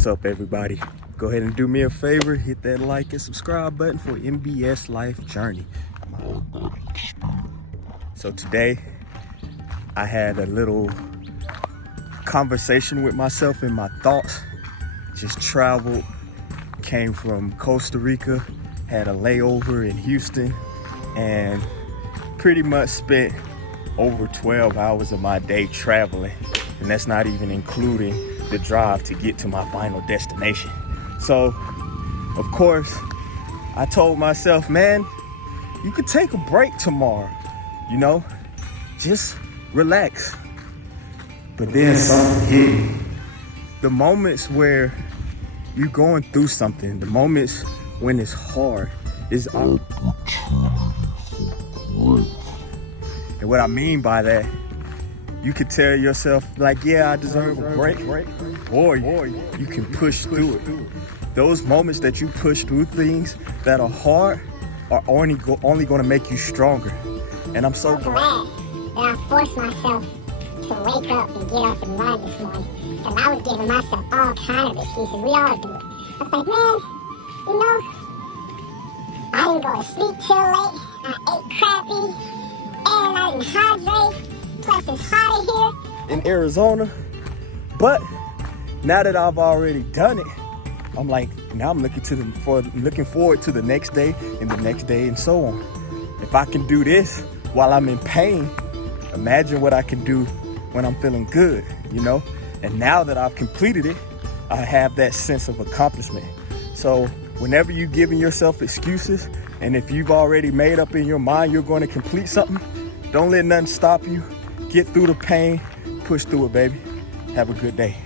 What's up, everybody? Go ahead and do me a favor, hit that like and subscribe button for MBS Life Journey. So today I had a little conversation with myself and my thoughts. Just traveled, came from Costa Rica, had a layover in Houston, and pretty much spent over 12 hours of my day traveling. And that's not even including the drive to get to my final destination. So, of course, I told myself, man, you could take a break tomorrow, you know, just relax. But then something hit me. The moments where you're going through something, the moments when it's hard, is opportunity for growth. And what I mean by that, you could tell yourself, like, yeah, I deserve a break, or you can push through it. Those moments that you push through things that are hard are only going to make you stronger. And I'm so glad that I forced myself to wake up and get up and run this morning. Because I was giving myself all kind of excuses. We all do it. I was like, man, you know, I didn't go to sleep till late. I ate crappy. And I didn't hydrate. Plus it's hot in here. in Arizona. But now that I've already done it, I'm like, now I'm looking forward to the next day and the next day and so on. If I can do this while I'm in pain, imagine what I can do when I'm feeling good, you know? And now that I've completed it, I have that sense of accomplishment. So whenever you're giving yourself excuses, and if you've already made up in your mind you're going to complete something, don't let nothing stop you. Get through the pain, push through it, baby. Have a good day.